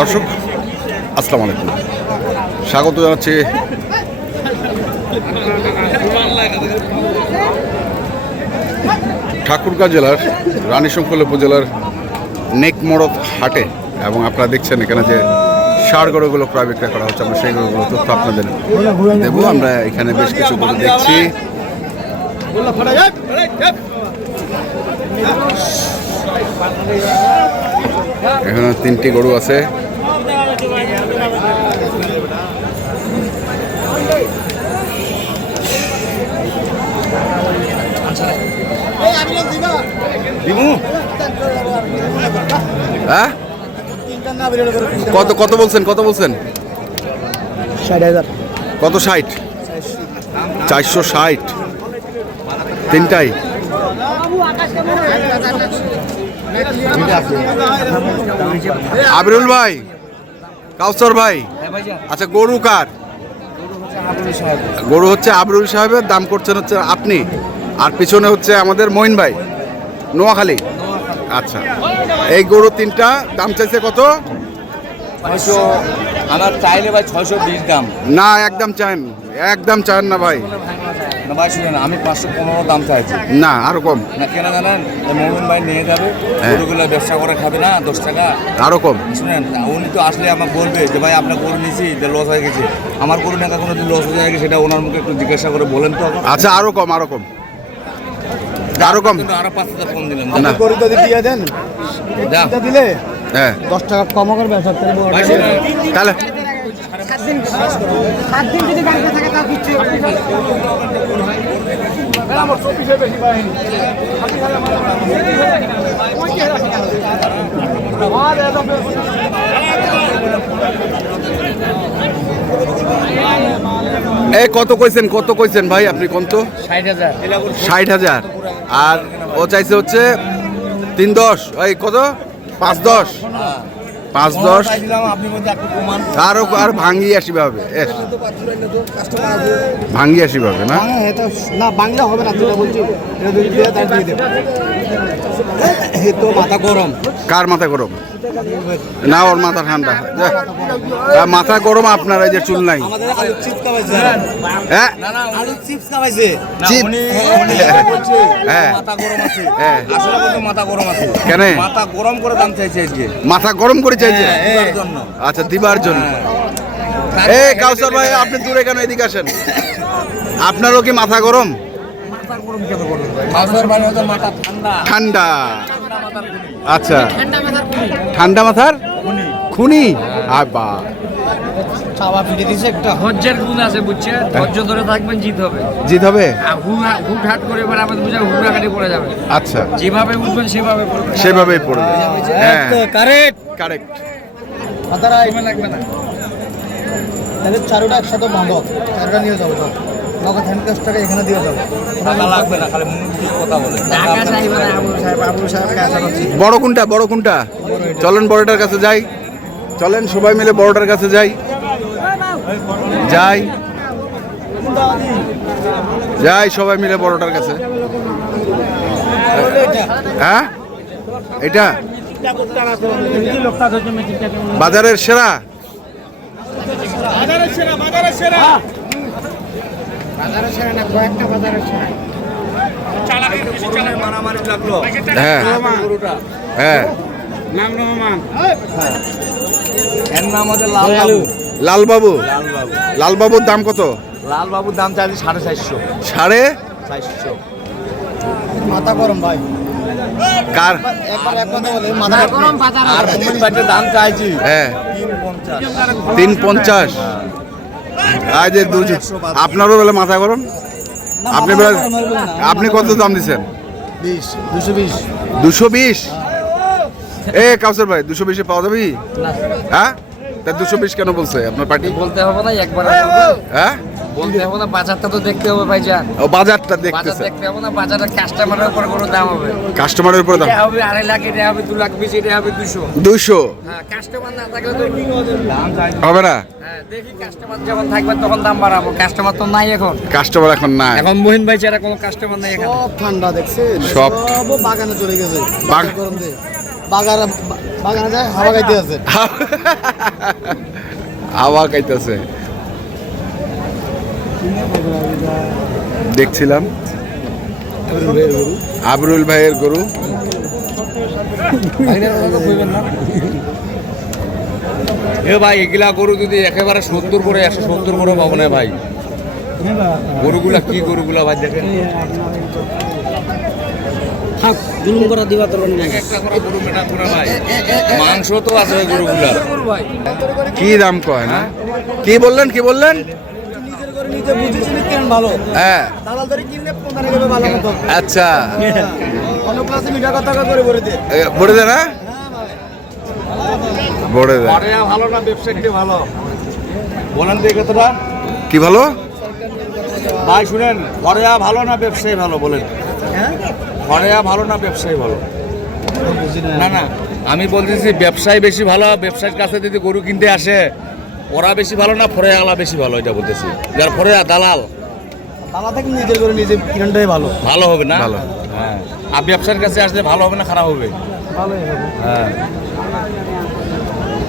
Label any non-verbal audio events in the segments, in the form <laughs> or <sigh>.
দর্শক, আসসালামু আলাইকুম। স্বাগত জানাচ্ছি ঠাকুরগাঁ জেলার রানীশঙ্কল উপজেলার নেকমরদ হাটে এবং আপনারা দেখছেন এখানে যে সার গরুগুলো প্রায় বিক্রয় করা হচ্ছে, আমরা সেই গরুগুলো তথ্য আপনাদের দেবো। আমরা এখানে বেশ কিছু গরু দেখছি। এখানে তিনটি গরু আছে। হ্যাঁ? কত কত বলছেন কত বলছেন? কত ষাট? চারশো ষাট। তিনটাই। আবিরুল ভাই কাউসর ভাই। আচ্ছা গরু কার? গরু হচ্ছে আবরুল সাহেবের দাম করছেন হচ্ছে আপনি। আর পিছনে হচ্ছে আমাদের মইন ভাই নোয়াখালী। আচ্ছা এই গরু তিনটা দাম চাইছে কত? ছয়শো আমার চাইলে ভাই ছয়শো বিশ দাম। না একদম চান একদম চান না ভাই। না ভাই শুনেন আমি পাঁচশো পনেরো দাম চাইছি। না আরও কম। না কেন জানেন? মোমিন ভাই নিয়ে যাবে হ্যাঁ। গরুগুলো ব্যবসা করে খাবে না দশ টাকা। আরও কম। শুনেন উনি তো আসলে আমাকে বলবে যে ভাই আপনার গরু নিয়েছি যে লস হয়ে গেছে। আমার গরু নাকা কোনো লস হয়ে গেছে সেটা ওনার মুখে একটু জিজ্ঞাসা করে বলেন তো আচ্ছা আরও কম আরও কম। আরও কম। আরও পাঁচ হাজার কম দিলেন। না। গরু দিয়ে দেন। দিলে? হ্যাঁ। দশ টাকা কম করবে তাহলে? এই কত কইছেন কত কইছেন ভাই আপনি কত ষাট হাজার। ষাট হাজার। আর ও চাইছে হচ্ছে তিন দশ। এই কত? পাঁচ দশ পাঁচ দশ। আরও আর ভাঙ্গি হবে এস। ভাঙ্গি আসিবে। হবে না? হ্যাঁ না বাংলা হবে না যেটা বলছি। মাথা গরম। কার মাথা গরম? না ওর মাথা ঠান্ডা। মাথা গরম আপনার এই যে চুল নাই। হ্যাঁ? হ্যাঁ। গরম হ্যাঁ। মাথা করে দাম চাইছে মাথা গরম করে চাইছে? দিবার আচ্ছা দিবার জন্য। এ কাউসার ভাই আপনি দূরে কেন এদিকে আসেন? আপনারও কি মাথা গরম? ঠান্ডা। আচ্ছা। ঠান্ডা মাথার খুনি। আর বা। চাওয়া ফিটে দিছে একটা। গুণ আছে বুঝছে? ধরে থাকবেন জিত হবে। জিত হবে? করে এবার আমাদের বুঝে পড়ে যাবে। আচ্ছা। যেভাবে উঠবেন সেভাবে পড়বে। সেভাবেই পড়বে। হ্যাঁ কারেক্ট কারেক্ট লাগবে না। তাহলে চারোটা একসাথে চারোটা নিয়ে যাব নগদ এখানে দিয়ে যাব টাকা লাগবে না খালি কথা বলে। বড় কোনটা বড় কোনটা? চলেন বড়টার কাছে যাই। চলেন সবাই মিলে বড়টার কাছে যাই। যাই। যাই সবাই মিলে বড়টার কাছে। হ্যাঁ? এটা? বাজারের সেরা? বাজারে সেরা না কয়েকটা বাজারে সেরা? মারামারি লাগল হ্যাঁ। হ্যাঁ। নাম রহমান। এর নাম হচ্ছে লাল লালবাবু? লালবাবুর দাম কত? লালবাবুর দাম চাইছে সাড়ে চারশো। সাড়ে? চারশো। মাথা গরম ভাই। কার? দাম চাইছি। হ্যাঁ। তিন পঞ্চাশ। আজ আপনারও বেলা মাথা গরম? আপনি বেলা আপনি কত দাম দিচ্ছেন? বিশ দুশো বিশ। দুশো বিশ? এ কাউসার ভাই দুশো বিশে পাওয়া যাবে? হ্যাঁ? তা দুশো বিশ কেন বলছে? আপনার পার্টি? বলতে হবে না একবার হ্যাঁ? বলতে হবে না বাজারটা তো দেখতে হবে ভাই ও বাজারটা বাজার দেখতেছে দেখতে হবে না কাস্টমারের উপর কোনো দাম হবে। কাস্টমারের উপরে দাম। এটা হবে আড়াই লাখ এটা হবে দু লাখ বিশ এটা হবে দুশো। হ্যাঁ কাস্টমার না থাকলে তো হবে না? হ্যাঁ দেখি কাস্টমার যখন থাকবে তখন দাম বাড়াবো। কাস্টমার তো নাই এখন। কাস্টমার এখন নাই। এখন মোহিন ভাই ছাড়া কোনো কাস্টমার নাই এখানে। সব ঠান্ডা দেখছেন? সব- বাগানে চলে গেছে। বাগ- গরম দিয়ে। বাগান বাগানে হাওয়া খাইতে আছে। হাওয়া খাইতেছে। দেখছিলাম। আবরুল ভাইয়ের গরু। এ ভাই এগুলা গরু যদি একেবারে সত্তর করে একশো সত্তর করে পাবো না ভাই? গরুগুলা কি গরুগুলা ভাই দেখেন। মাংস তো আছে গরুগুলা কি দাম কয় না? কি বললেন কি বললেন? নিজে বুঝেছিলি কেন ভালো? হ্যাঁ। দালাল ধরে কিনলে পনেরো গেলে ভালো মতো। আচ্ছা। অন্য ক্লাসে মিঠা কথা করে বলে দে। বলে দে না? বলে দে। ঘরে ভালো না ব্যবসায়ী ভালো। বলেন তো কথাটা। কি ভালো? ভাই শুনেন ঘরে ভালো না ব্যবসায়ী ভালো বলেন। ঘরে ভালো না ব্যবসায়ী ভালো? না। না আমি বলতেছি ব্যবসায় বেশি ভালো ব্যবসায়ীর কাছে যদি গরু কিনতে আসে ওরা বেশি ভালো না ফরে আলা বেশি ভালো এটা বলতেছি। যার ফরে দালাল। দালাল থেকে নিজের করে নিজে কিনটাই ভালো। ভালো হবে না? ভালো। হ্যাঁ। আর ব্যবসার কাছে আসলে ভালো হবে না খারাপ হবে? ভালোই হবে। হ্যাঁ।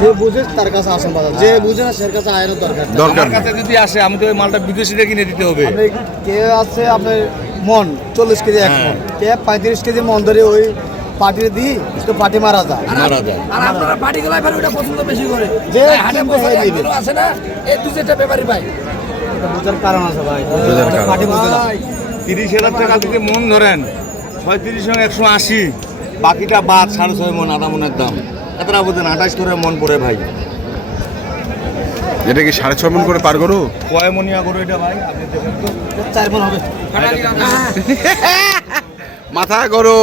যে বুঝে তার কাছে আসেন বাজার যে বুঝে না সের কাছে আয়ের দরকার। দরকার কাছে যদি আসে আমি তো ওই মালটা বিদেশিটা কিনে দিতে হবে। কে আছে আপনার মন? চল্লিশ কেজি এক হ্যাঁ। মন। কে পঁয়ত্রিশ কেজি মন ধরে ওই পার্টির দিই তো পার্টি মারা যায়। মারা যায়। আর আপনারা পার্টি গেলে এবার ওটা পছন্দ বেশি করে। যে ভাই, হাটে আছে না? এই দু চারটা ব্যাপারই ভাই। বুঝার কারণ আছে ভাই। পার্টি তিরিশ হাজার টাকা যদি মন ধরেন ছয়ত্রিশ সঙ্গে একশো আশি। বাকিটা বাদ সাড়ে ছয় মন আধা মনের দাম। এতটা বুঝেন আঠাশ করে মন পড়ে ভাই। এটা কি সাড়ে ছয় মন করে পার গরু? কয় মনিয়া করো এটা ভাই? আপনি দেখেন তো। চার মন হবে। <laughs> মাথা গরু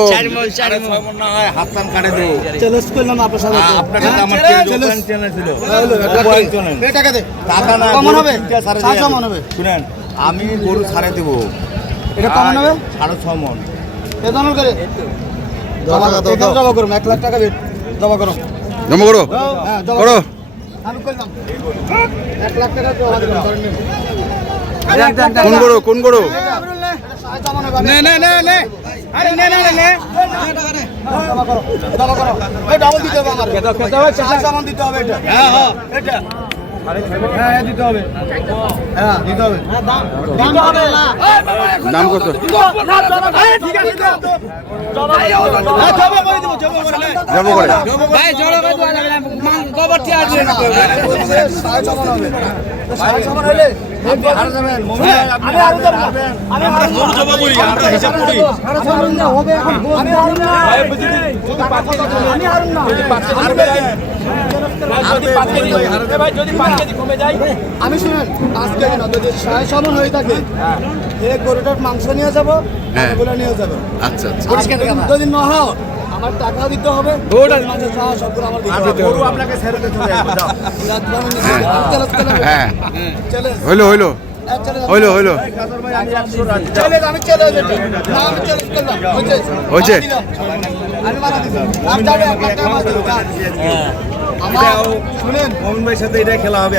সাড়ে ছয় মন না হয় হাত টান কাটে দেবো। চ্যালেঞ্জ করলাম আপনার সাথে আপনার সাথে আমার চ্যালেঞ্জ, চ্যালেঞ্জ। চ্যালেঞ্জ ছিল হলো, এটা মোবাইল কি? এই টাকা দে। টাকা না কমন হবে। মন হবে? শুনেন আমি গরু ছাড়ে দেবো। এটা কমন হবে? সাড়ে ছ মন এ দমন করে। জমা জমা করুন এক লাখ টাকা জমা করো। জমা করো? হ্যাঁ করো। আমি করলাম এক লাখ টাকা জমা দিলাম কোন গরু কোন গরু? নে নে নে নে। আরে নে নে নে নে। জমা করো জমা করো। এই ডাবল দিতে হবে আমার খেতে খেতে হবে চার সামান দিতে হবে এটা হ্যাঁ হ্যাঁ এটা হ্যাঁ হ্যাঁ দিতে হবে হ্যাঁ দিতে হবে দাম কত ঠিক আছে দাও জমা করে ভাই জড়ো ভাই গোবর টি আছে আমি আরও যাব। আমি আরও গরু জমা করি আমরা হিসাব করি। সাড়ে ছমান না হবে এখন আমি আরও না আমি আরও না যদি পাঁচ আমি শুনেন না যদি সাড়ে ছমান হয়ে থাকে। এই গরুটার মাংস নিয়ে যাব হ্যাঁ। বলে নিয়ে যাব। আচ্ছা আচ্ছা। যদি না হয় আমার টাকা দিতে হবে। সবগুলো আমার দিতে হবে। গরু আপনাকে ছেড়ে দিতে হবে হ্যাঁ হইল হইল। হইল হইল। হয়েছে? সাথে খেলা হবে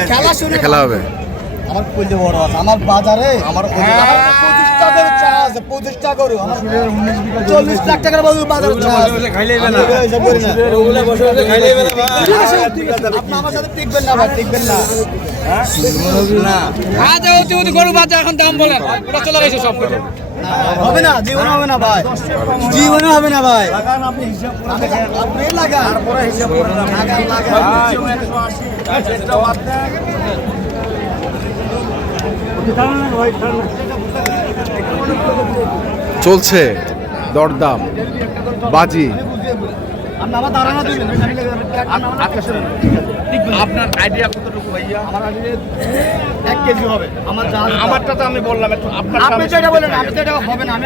খেলা হবে। আমার বড় আছে। আমার বাজারে আমার করে চা আছে করে। চল্লিশ লাখ টাকার বাজার চা আছে হিসাব করি। আপনি আমার সাথে টিকবেন না ভাই টিকবেন না। এখন দাম বলেন। ওটা চলে গেছে সব হবে না জীবনে হবে না ভাই। জীবনে হবে না ভাই। আপনি লাগান। লাগান, লাগান। চলছে দরদাম বাজি আপনি আমার ধারণা দিবেন আপনার আইডিয়া কতটুকু ভাইয়া আমার আগে এক কেজি হবে আমার যা আমারটা তো আমি বললাম একটু আপনার আপনি যেটা বলেন আমি তো এটা হবে না আমি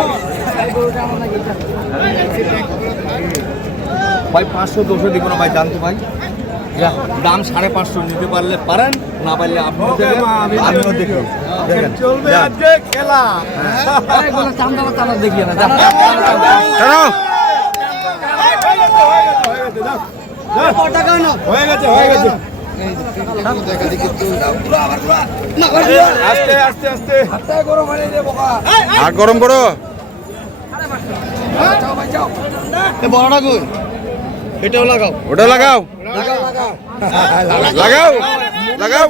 এই ভাই পাঁচশো দুশো দিব না ভাই জানতো ভাই দাম সাড়ে পাঁচশো নিতে পারলে পারেন না পারলে আপনি চলবে দেখি হয়ে গেছে হয়ে গেছে আর গরম করো বড়টা কই? এটাও লাগাও। ওটা লাগাও। লাগাও। লাগাও।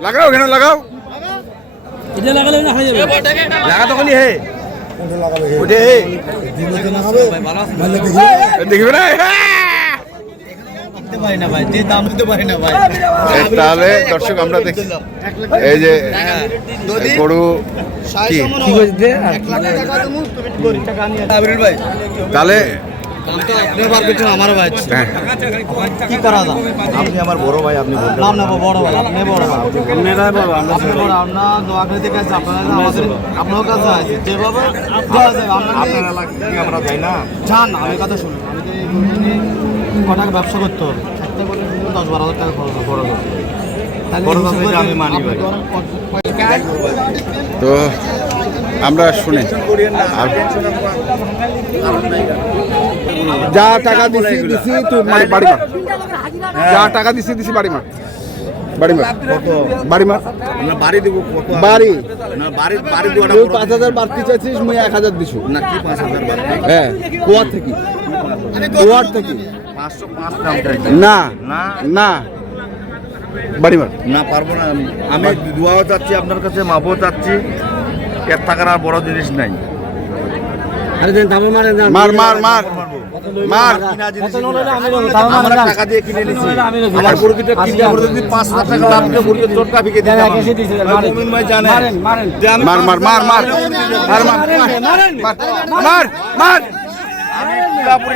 লাগাও। এখানে লাগাও। লাগা তখনই হে। ওটে হে। দেখবে না। দিতে পারি না ভাই যে দাম দিতে পারি না ভাই। তাহলে দর্শক আমরা দেখি এই যে গরু কি? তাহলে দাম তো আপনি বার করছেন আমার ভাই হ্যাঁ। কি করা যায়? আপনি আমার বড় ভাই আপনি নাম নেব বড় ভাই আপনি বড় ভাই। আপনারা বড় আমরা আপনি বড় আমরা নোয়াখালী আপনারা আমাদের আপনার কাছে আছে যেভাবে আপনারা আমরা যাই না। যান আমি কথা শুনুন আমি ব্যবসা করতে হবে? একটা করে দশ বারো হাজার টাকা খরচ বড় হবে। বড় হবে আমি মানি তো আমরা শুনি। যা টাকা দিছি দিছি তুই মানে বাড়ি মার যা টাকা দিছি দিছি বাড়ি মার বাড়ি মার বাড়ি মার আমরা বাড়ি দেবো বাড়ি। বাড়ি বাড়ি তুই পাঁচ হাজার বাড়তি চাইছিস মুই এক হাজার দিছু। না কি পাঁচ হাজার হ্যাঁ কুয়ার থেকে। কুয়ার থেকে। না না। বাড়িমার না পারব না। আমি দুয়াও চাচ্ছি আপনার কাছে মাপও চাচ্ছি। এর থাকার আর বড় জিনিস নাই। মার মার মার মার। টাকা দিয়ে কিনে নিছি। আর মুরগিটা কিনে করে যদি 5 লাখ টাকা লাভ করে মুরগির চটকা বিকে দিই মুমিন ভাই জানে। মার মার মার মার। মার মার মার। আমি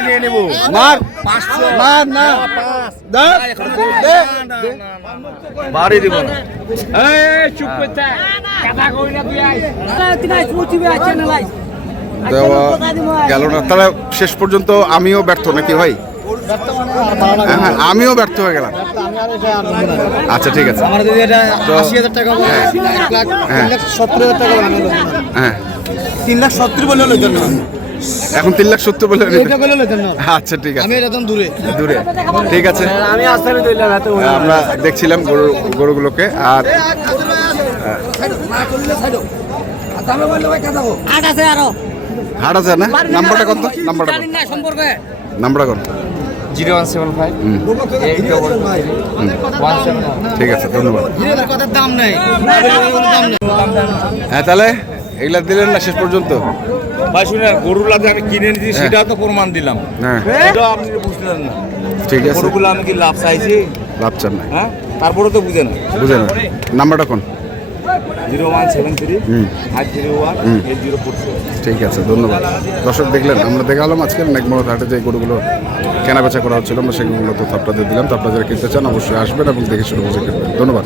নিয়ে মার না। বাড়ি দিব না। চুপ কথা কই না তুই আই তুই নাই গেল না। তাহলে শেষ পর্যন্ত আমিও ব্যর্থ নাকি ভাই? হ্যাঁ, হ্যাঁ আমিও ব্যর্থ হয়ে গেলাম। আচ্ছা ঠিক আছে। হ্যাঁ। তিন লাখ সত্তর বলে হলো এখন তিন লাখ সত্তর বলে আচ্ছা ঠিক আছে দূরে দূরে ঠিক আছে আমরা দেখছিলাম গরু গরুগুলোকে আর হাট না নাম্বারটা কত নাম্বারটা ঠিক আছে ধন্যবাদ হ্যাঁ তাহলে এগুলা দিলেন না শেষ পর্যন্ত? ভাই শুনে গরুগুলা যে আমি কিনে নিয়েছি সেটাও তো প্রমাণ দিলাম। হ্যাঁ। সেটাও আপনি বুঝলেন না। ঠিক আছে। গরুগুলো আমি কি লাভ চাইছি? লাভ চান না। হ্যাঁ? তারপরে তো বুঝেন বুঝে না। নাম্বারটা কোন? Zero one seven three five zero one eight zero four ঠিক আছে ধন্যবাদ। দর্শক দেখলেন আমরা দেখালাম আজকে নেকমরত হাটে যে গরুগুলো কেনা বেচা করা হচ্ছিল আমরা সেগুলো তথ্য আপনাদের দিলাম। তো আপনারা যারা কিনতে চান অবশ্যই আসবেন এবং দেখে শুরু বুঝে কিনবেন। ধন্যবাদ।